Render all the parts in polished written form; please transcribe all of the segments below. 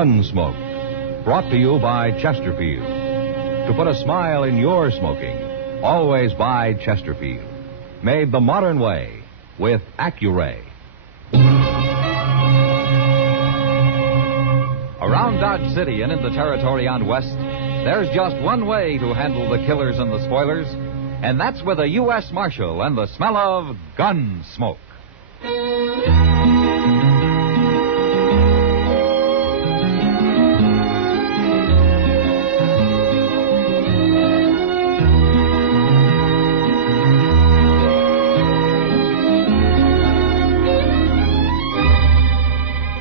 Gunsmoke, brought to you by Chesterfield. To put a smile in your smoking, always buy Chesterfield. Made the modern way with Accuray. Around Dodge City and in the territory on West, there's just one way to handle the killers and the spoilers, and that's with a U.S. Marshal and the smell of Gunsmoke.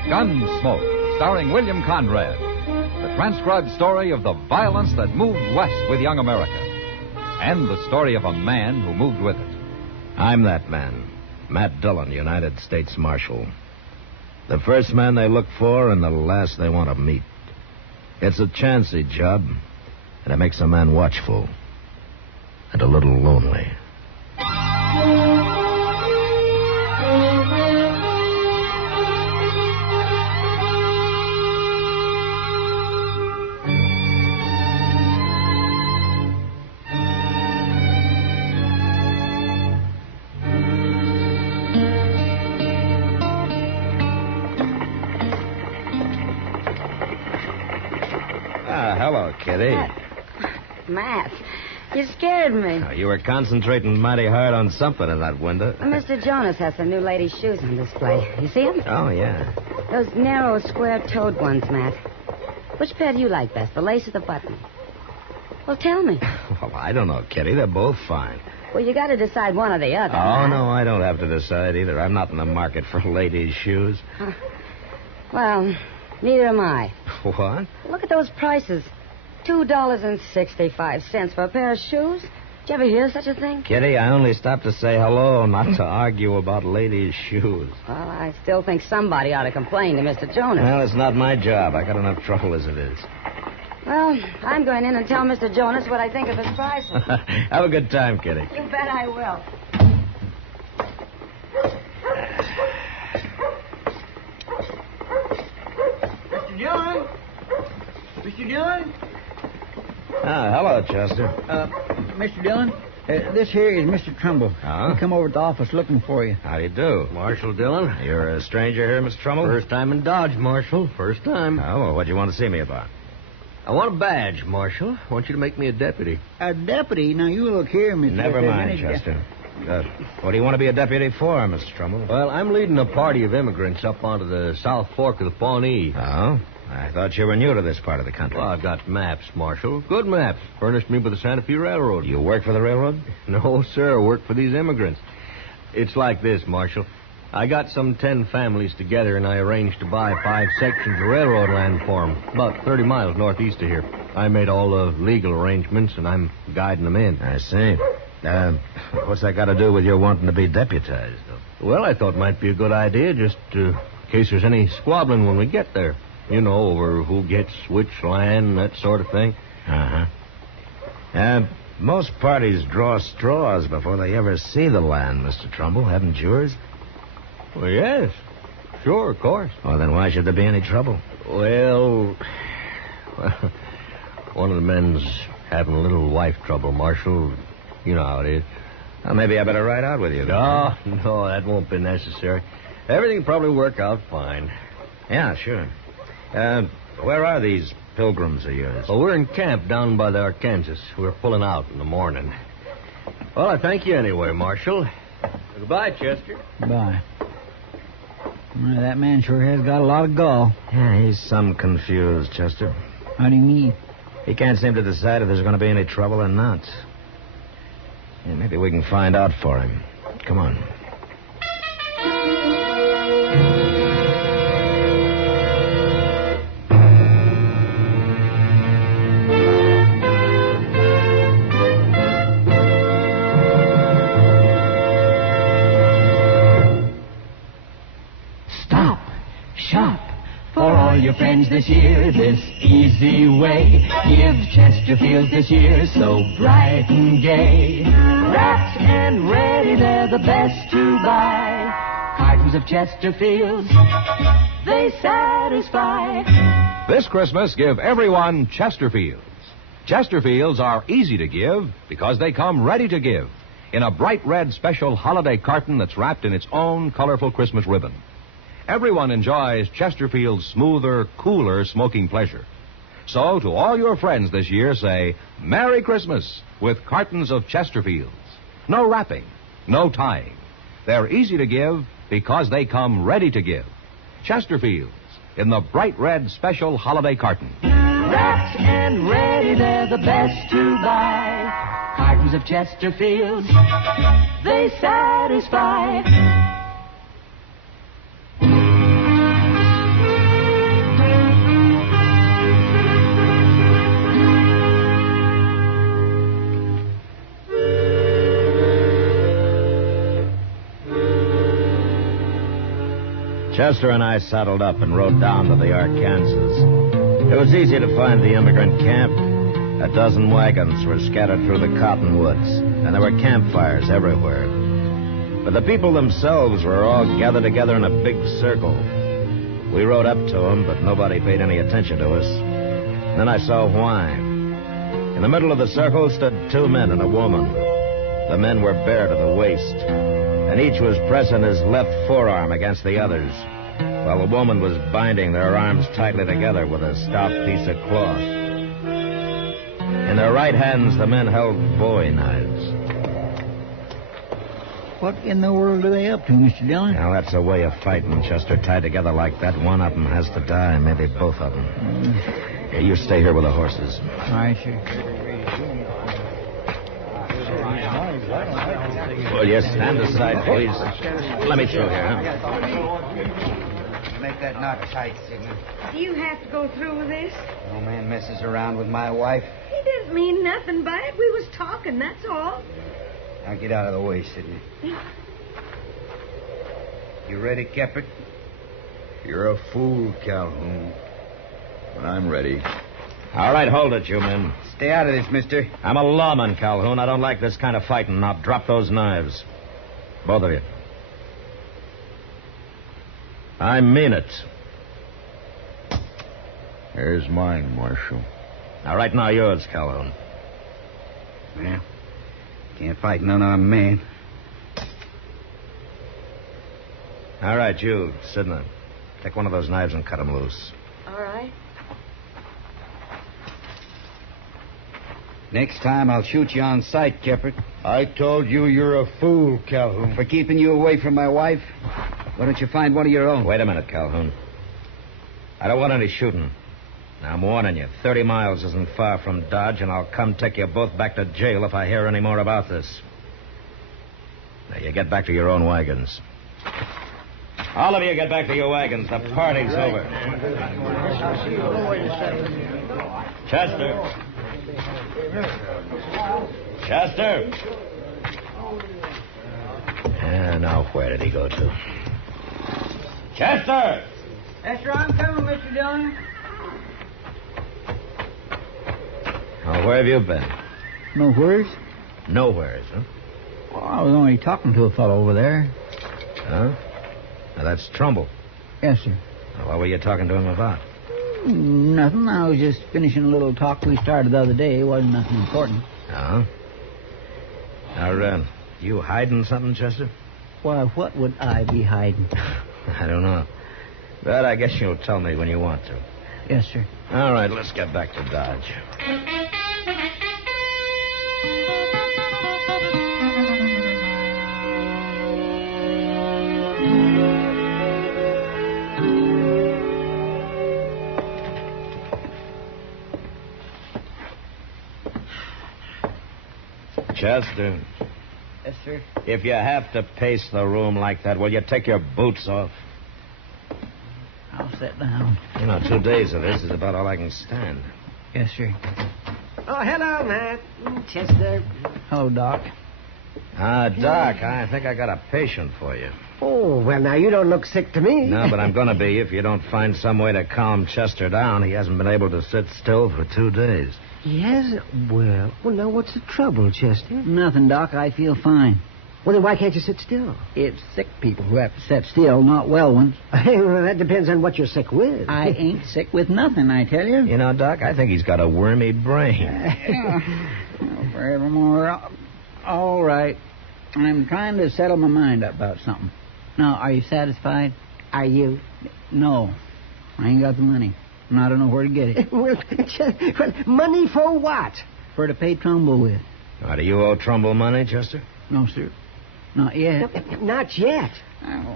Gunsmoke, starring William Conrad. The transcribed story of the violence that moved west with young America. And the story of a man who moved with it. I'm that man, Matt Dillon, United States Marshal. The first man they look for and the last they want to meet. It's a chancy job, and it makes a man watchful and a little lonely. Hello, Kitty. Matt, you scared me. Oh, you were concentrating mighty hard on something in that window. Mr. Jonas has some new ladies' shoes on display. You see them? Oh, yeah. Those narrow, square-toed ones, Matt. Which pair do you like best, the lace or the button? Well, tell me. Well, I don't know, Kitty. They're both fine. Well, you got to decide one or the other. Oh, Matt. no, I don't have to decide either. I'm not in the market for ladies' shoes. Well, neither am I. What? Look at those prices. $2.65 for a pair of shoes. Did you ever hear such a thing? Kitty, I only stopped to say hello, not to argue about ladies' shoes. Well, I still think somebody ought to complain to Mr. Jonas. Well, it's not my job. I got enough trouble as it is. Well, I'm going in and tell Mr. Jonas what I think of his prices. Have a good time, Kitty. You bet I will. Mr. Dillon? Mr. Dillon? Ah, hello, Chester. Mr. Dillon, this here is Mr. Trumbull. Huh? He come over to the office looking for you. How do you do? Marshal Dillon. You're a stranger here, Mr. Trumbull? First time in Dodge, Marshal. First time. Oh, well, what do you want to see me about? I want a badge, Marshal. I want you to make me a deputy. A deputy? Now, you look here, Mr. Never mind, Chester. What do you want to be a deputy for, Mr. Trumbull? Well, I'm leading a party of immigrants up onto the South Fork of the Pawnee. Oh? I thought you were new to this part of the country. Well, I've got maps, Marshal. Good maps. Furnished me by the Santa Fe Railroad. You work for the railroad? No, sir. I work for these immigrants. It's like this, Marshal. I got some 10 families together, and I arranged to buy 5 sections of railroad land for them, about 30 miles northeast of here. I made all the legal arrangements, and I'm guiding them in. I see. What's that got to do with your wanting to be deputized, though? Well, I thought it might be a good idea, just in case there's any squabbling when we get there. You know, over who gets which land, that sort of thing. Uh-huh. Most parties draw straws before they ever see the land, Mr. Trumbull. Haven't yours? Well, yes. Sure, of course. Well, then why should there be any trouble? Well, one of the men's having a little wife trouble, Marshal. You know how it is. Well, maybe I better ride out with you. No, that won't be necessary. Everything will probably work out fine. Yeah, sure. Where are these pilgrims of yours? Well, we're in camp down by the Arkansas. We're pulling out in the morning. Well, I thank you anyway, Marshal. Goodbye, Chester. Bye. Well, that man sure has got a lot of gall. Yeah, he's some confused, Chester. How do you mean? He can't seem to decide if there's going to be any trouble or not. Yeah, maybe we can find out for him. Come on. Your friends this year, this easy way. Give Chesterfield this year so bright and gay. Wrapped and ready, they're the best to buy. Carton Cartons of Chesterfields, they satisfy. This Christmas, give everyone Chesterfields. Chesterfields are easy to give because they come ready to give in a bright red special holiday carton that's wrapped in its own colorful Christmas ribbon. Everyone enjoys Chesterfield's smoother, cooler smoking pleasure. So, to all your friends this year, say, Merry Christmas with cartons of Chesterfields. No wrapping, no tying. They're easy to give because they come ready to give. Chesterfields in the bright red special holiday carton. Wrapped and ready, they're the best to buy. Cartons of Chesterfields, they satisfy. Chester and I saddled up and rode down to the Arkansas. It was easy to find the immigrant camp. A dozen wagons were scattered through the cottonwoods, and there were campfires everywhere. But the people themselves were all gathered together in a big circle. We rode up to them, but nobody paid any attention to us. Then I saw why. In the middle of the circle stood two men and a woman. The men were bare to the waist, and each was pressing his left forearm against the other's, while the woman was binding their arms tightly together with a stout piece of cloth. In their right hands, the men held bowie knives. What in the world are they up to, Mr. Dillon? Now, that's a way of fighting, Chester. Tied together like that, one of them has to die, maybe both of them. Here, you stay here with the horses. All right, sir. Well, yes, stand aside, please. Let me through here, huh? Make that knot tight, Sigmund. Do you have to go through with this? No man messes around with my wife. He didn't mean nothing by it. We was talking, that's all. Now get out of the way, Sidney. You ready, Keppert? You're a fool, Calhoun. But I'm ready. All right, hold it, you men. Stay out of this, mister. I'm a lawman, Calhoun. I don't like this kind of fighting. Now drop those knives. Both of you. I mean it. Here's mine, Marshal. All right, now yours, Calhoun. Well, can't fight an unarmed man. All right, you, Sidney. Take one of those knives and cut them loose. All right. Next time, I'll shoot you on sight, Keppert. I told you you're a fool, Calhoun. For keeping you away from my wife? Why don't you find one of your own? Wait a minute, Calhoun. I don't want any shooting. Now, I'm warning you. 30 miles isn't far from Dodge, and I'll come take you both back to jail if I hear any more about this. Now, you get back to your own wagons. All of you get back to your wagons. The party's over. Chester. Chester. And now, where did he go to? Chester! Yes, sir, I'm coming, Mr. Dillon. Oh, where have you been? Nowheres? Nowheres, huh? Well, I was only talking to a fellow over there. Huh? Now, that's Trumbull. Yes, sir. Now, what were you talking to him about? Nothing. I was just finishing a little talk we started the other day. It wasn't nothing important. Oh? Now, you hiding something, Chester? Why, what would I be hiding? I don't know. But I guess you'll tell me when you want to. Yes, sir. All right, let's get back to Dodge. Chester. Yes, sir. If you have to pace the room like that, will you take your boots off? I'll sit down. 2 days of this is about all I can stand. Yes, sir. Oh, hello, Matt. Chester. Hello, Doc. Doc, I think I got a patient for you. Oh, well, now, you don't look sick to me. No, but I'm going to be if you don't find some way to calm Chester down. He hasn't been able to sit still for 2 days. Yes? Well, now, what's the trouble, Chester? Nothing, Doc. I feel fine. Well, then why can't you sit still? It's sick people who have to sit still, not well ones. Well, that depends on what you're sick with. I ain't sick with nothing, I tell you. You know, Doc, I think he's got a wormy brain. Oh, forevermore. All right. I'm trying to settle my mind up about something. Now, are you satisfied? Are you? No. I ain't got the money. And I don't know where to get it. Well, money for what? For to pay Trumbull with. Now, do you owe Trumbull money, Chester? No, sir. Not yet. Not yet. Oh,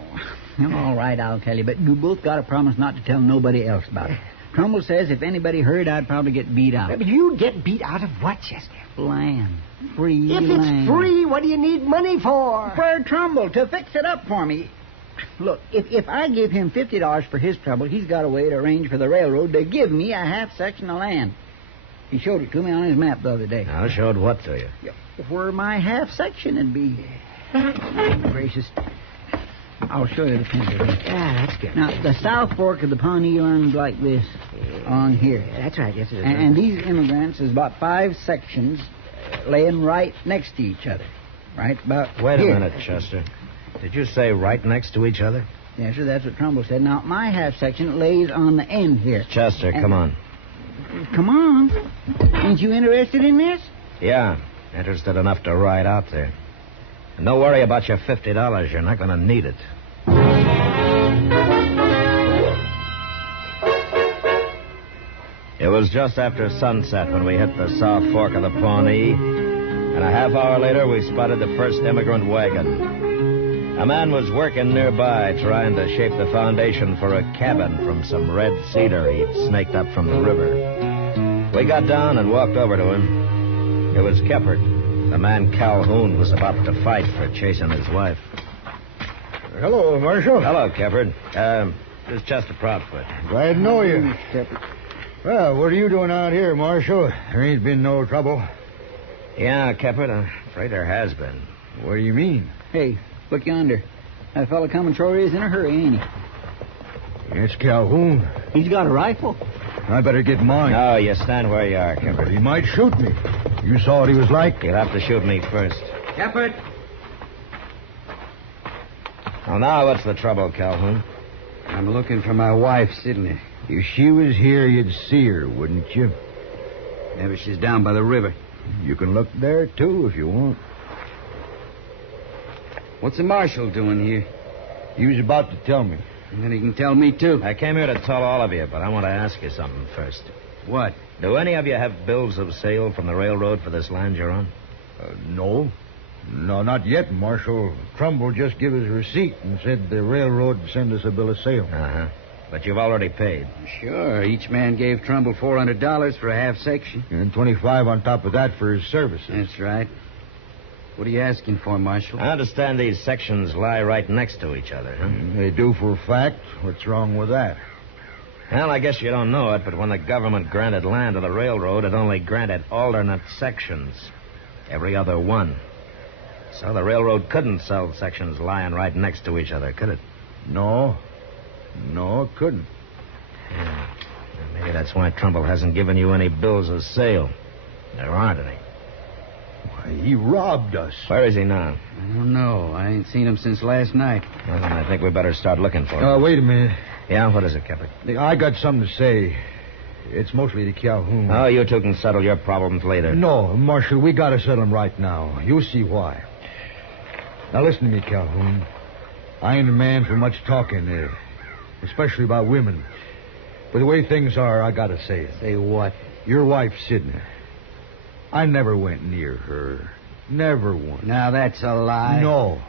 all right, I'll tell you. But you both got to promise not to tell nobody else about it. Trumbull says if anybody heard, I'd probably get beat out. But you'd get beat out of what, Chester? Land. Free If land. it's free, what do you need money for? For Trumbull, to fix it up for me. Look, if I give him $50 for his trouble, he's got a way to arrange for the railroad to give me a half section of land. He showed it to me on his map the other day. I showed what to you? Where my half section would be. Gracious. I'll show you the picture. Yeah, that's good. Now, the South Fork of the Pawnee runs like this on here. That's right, yes, it is. And these immigrants is about 5 sections laying right next to each other. Right about Wait here. a minute, Chester. Did you say right next to each other? Yes, sir, that's what Trumbull said. Now, my half section lays on the end here. Chester, come on. Come on. Ain't you interested in this? Yeah, interested enough to ride out there. And don't worry about your $50. You're not going to need it. It was just after sunset when we hit the South Fork of the Pawnee, and a half hour later we spotted the first immigrant wagon. A man was working nearby trying to shape the foundation for a cabin from some red cedar he'd snaked up from the river. We got down and walked over to him. It was Keppert. The man Calhoun was about to fight for chasing his wife. Hello, Marshal. Hello, Keppert. This is Chester Proudfoot. Glad to know you. Well, what are you doing out here, Marshal? There ain't been no trouble. Yeah, Keppert, I'm afraid there has been. What do you mean? Hey, look yonder. That fella coming sure is in a hurry, ain't he? It's Calhoun. He's got a rifle. I better get mine. No, you stand where you are, But Keppert. he might shoot me. You saw what he was like? You'll have to shoot me first. Keppert. Well, now what's the trouble, Calhoun? I'm looking for my wife, Sidney. If she was here, you'd see her, wouldn't you? Maybe she's down by the river. You can look there, too, if you want. What's the marshal doing here? He was about to tell me. And then he can tell me, too. I came here to tell all of you, but I want to ask you something first. What? Do any of you have bills of sale from the railroad for this land you're on? No. No, not yet, Marshal. Trumbull just gave us a receipt and said the railroad would send us a bill of sale. Uh-huh. But you've already paid. Sure. Each man gave Trumbull $400 for a half section. And 25 on top of that for his services. That's right. What are you asking for, Marshal? I understand these sections lie right next to each other, huh? They do for a fact. What's wrong with that? Well, I guess you don't know it, but when the government granted land to the railroad, it only granted alternate sections. Every other one. So the railroad couldn't sell sections lying right next to each other, could it? No. No, it couldn't. Yeah. Maybe that's why Trumbull hasn't given you any bills of sale. There aren't any. Why, he robbed us. Where is he now? I don't know. I ain't seen him since last night. Well, then I think we better start looking for him. Wait a minute. Yeah, what is it, Keppert? I got something to say. It's mostly to Calhoun. Oh, you two can settle your problems later. No, Marshal, we got to settle them right now. You'll see why. Now, listen to me, Calhoun. I ain't a man for much talking, especially about women. But the way things are, I got to say it. Say what? Your wife, Sidney. I never went near her. Never once. Now, that's a lie. No,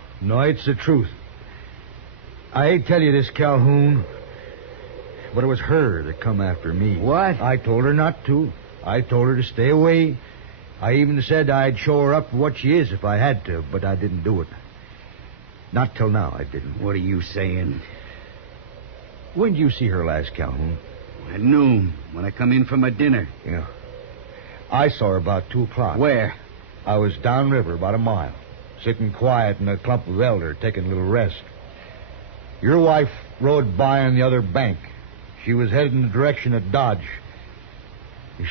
it's the truth. I hate to tell you this, Calhoun, but it was her that come after me. What? I told her not to. I told her to stay away. I even said I'd show her up for what she is if I had to, but I didn't do it. Not till now, I didn't. What are you saying? When did you see her last, Calhoun? At noon, when I come in from my dinner. Yeah. I saw her about 2 o'clock. Where? I was downriver about a mile, sitting quiet in a clump of elder, taking a little rest. Your wife rode by on the other bank. She was headed in the direction of Dodge.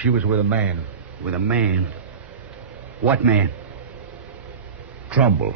She was with a man. With a man? What man? Trumbull.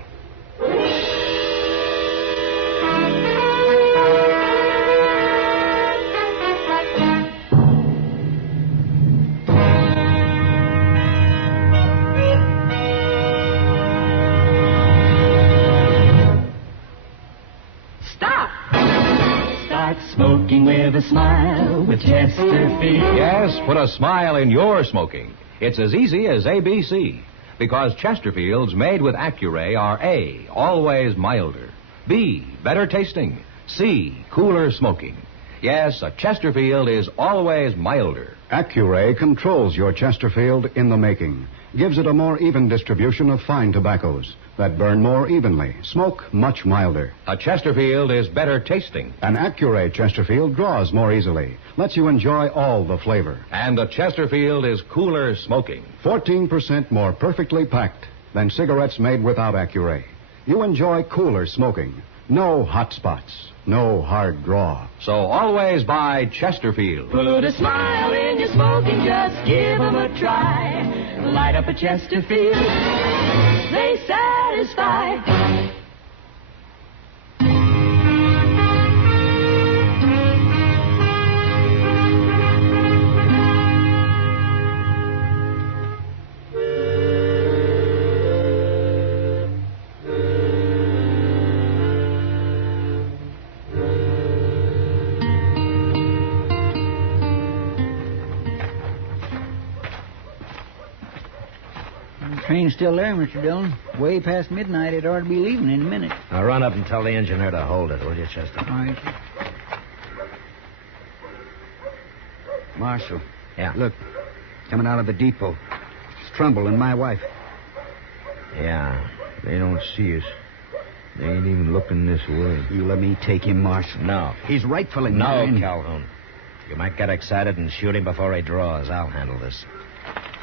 a smile with Chesterfield. Yes, put a smile in your smoking. It's as easy as ABC. Because Chesterfields made with Accuray are A, always milder. B, better tasting. C, cooler smoking. Yes, a Chesterfield is always milder. Accuray controls your Chesterfield in the making. Gives it a more even distribution of fine tobaccos that burn more evenly, smoke much milder. A Chesterfield is better tasting. An Accuray Chesterfield draws more easily, lets you enjoy all the flavor. And a Chesterfield is cooler smoking. 14% more perfectly packed than cigarettes made without Accuray. You enjoy cooler smoking. No hot spots. No hard draw. So always buy Chesterfield. Put a smile in your smoking, just give 'em a try. Light up a Chesterfield, they satisfy. Train's still there, Mr. Dillon. Way past midnight. It ought to be leaving in a minute. Now run up and tell the engineer to hold it, will you, Chester? All right. Marshal. Yeah. Look, coming out of the depot. It's Trumbull and my wife. Yeah. They don't see us. They ain't even looking this way. You let me take him, Marshal. No. He's rightfully No, mine. Calhoun. You might get excited and shoot him before he draws. I'll handle this.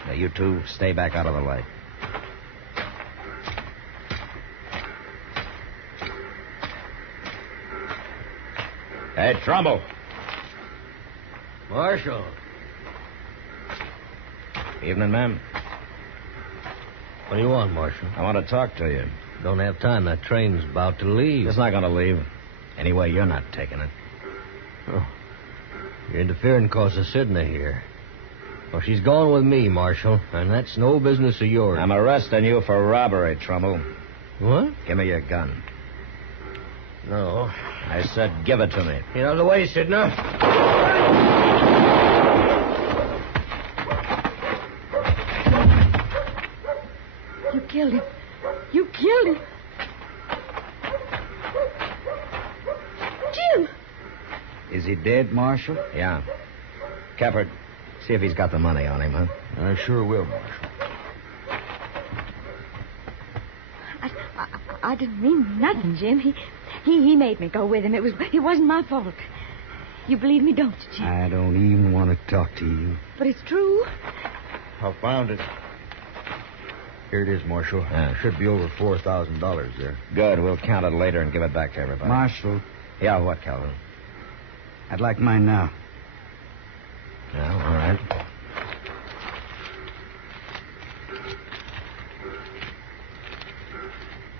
Now, you two, stay back out of the light. Hey, Trumbull. Marshal. Evening, ma'am. What do you want, Marshal? I want to talk to you. Don't have time. That train's about to leave. It's not going to leave. Anyway, you're not taking it. Oh. You're interfering because of Sidney here. Well, she's going with me, Marshal, and that's no business of yours. I'm arresting you for robbery, Trumbull. What? Give me your gun. No. I said give it to me. Get out of the way, Sidney. You killed him. You killed him. Jim! Is he dead, Marshal? Yeah. Kefford, see if he's got the money on him, huh? I sure will, Marshal. I didn't mean nothing, Jim. He made me go with him. It wasn't my fault. You believe me, don't you, Jim? I don't even want to talk to you. But it's true. I found it. Here it is, Marshal. Yeah. Should be over $4,000 there. Good. We'll count it later and give it back to everybody. Marshal, Yeah, what, Calvin? I'd like mine now. Yeah, all right.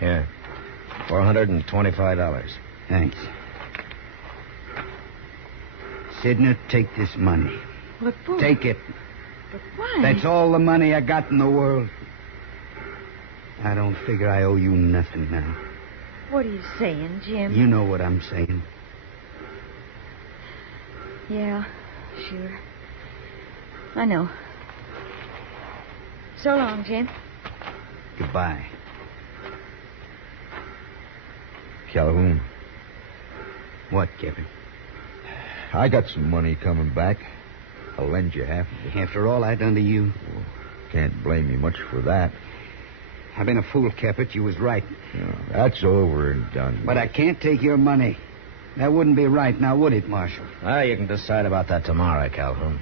Here. $425. Thanks. Sidney, take this money. What for? Take it. But why? That's all the money I got in the world. I don't figure I owe you nothing now. What are you saying, Jim? You know what I'm saying. Yeah, sure. I know. So long, Jim. Goodbye. Calhoun, What, Kevin? I got some money coming back. I'll lend you half of it. After all I done to you, Can't blame you much for that. I've been a fool, Caput. You was right. That's over and done. But I can't take your money. That wouldn't be right, now would it, Marshal? You can decide about that tomorrow, Calhoun.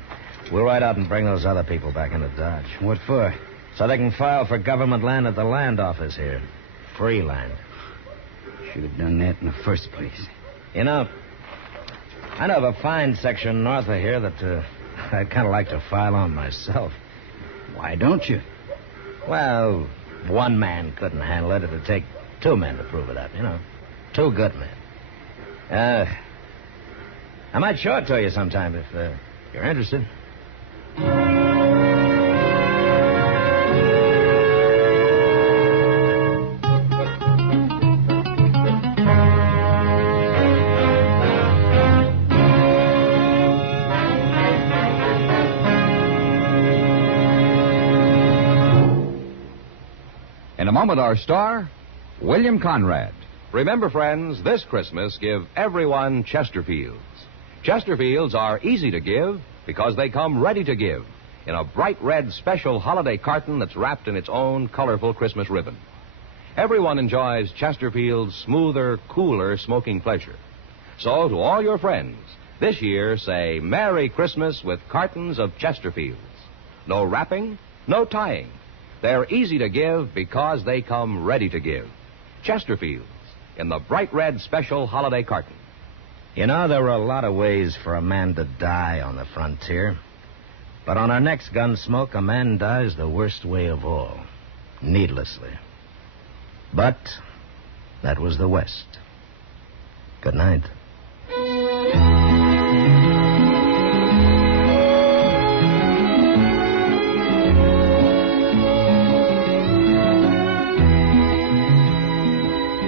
We'll ride out and bring those other people back into Dodge. What for? So they can file for government land at the land office here. Free land. Should have done that in the first place. You know, I know of a fine section north of here that I'd kind of like to file on myself. Why don't you? Well, one man couldn't handle it. It'd take two men to prove it up, you know. Two good men. I might show it to you sometime if you're interested. a moment, our star, William Conrad. Remember, friends, this Christmas, give everyone Chesterfields. Chesterfields are easy to give because they come ready to give in a bright red special holiday carton that's wrapped in its own colorful Christmas ribbon. Everyone enjoys Chesterfield's smoother, cooler smoking pleasure. So, to all your friends, this year say Merry Christmas with cartons of Chesterfields. No wrapping, no tying. They're easy to give because they come ready to give. Chesterfields in the bright red special holiday carton. You know, there were a lot of ways for a man to die on the frontier. But on our next Gunsmoke, a man dies the worst way of all, needlessly. But that was the West. Good night.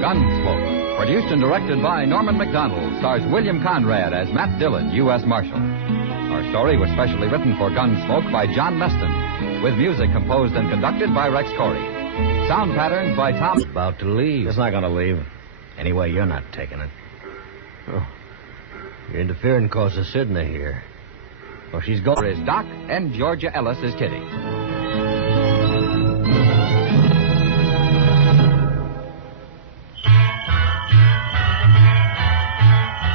Gunsmoke, produced and directed by Norman Macdonnell, stars William Conrad as Matt Dillon, U.S. Marshal. Our story was specially written for Gunsmoke by John Meston, with music composed and conducted by Rex Corey. Sound patterns by Tom. About to leave. It's not going to leave. Anyway, you're not taking it. Oh, you're interfering cause of Sidney here. Oh, she's going. Is Doc and Georgia Ellis is Kitty.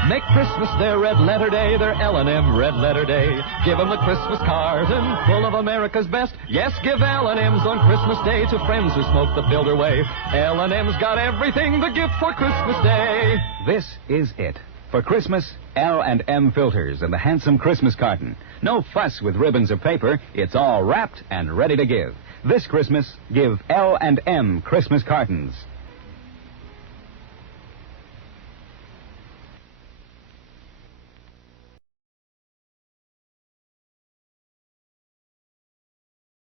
Make Christmas their red letter day, their L&M red letter day. Give them the Christmas carton full of America's best. Yes, give L&M's on Christmas Day to friends who smoke the builder way. L&M's got everything the gift for Christmas Day. This is it. For Christmas, L&M filters and the handsome Christmas carton. No fuss with ribbons or paper. It's all wrapped and ready to give. This Christmas, give L&M Christmas cartons.